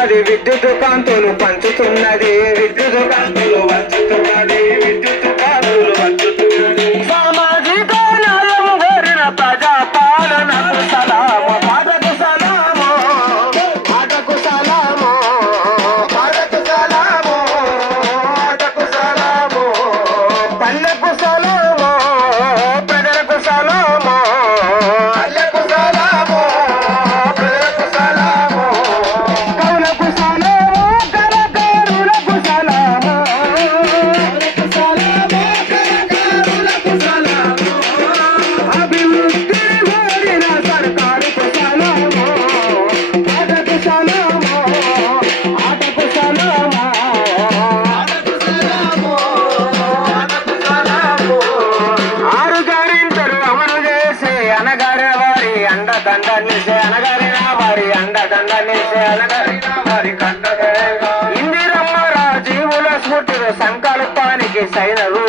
కోరినది విద్యుత్ కాంతులు పంచుతున్నది. విద్యుత్ కాంతులు అనగారే వారి అండ దండ నిసే అనగారిన వారి అండ దండ నిసే అనగారిన వారి కండ ఇందిరమ్మ రాజీవుల స్ఫూర్తిలో సంకల్పానికి సైనలు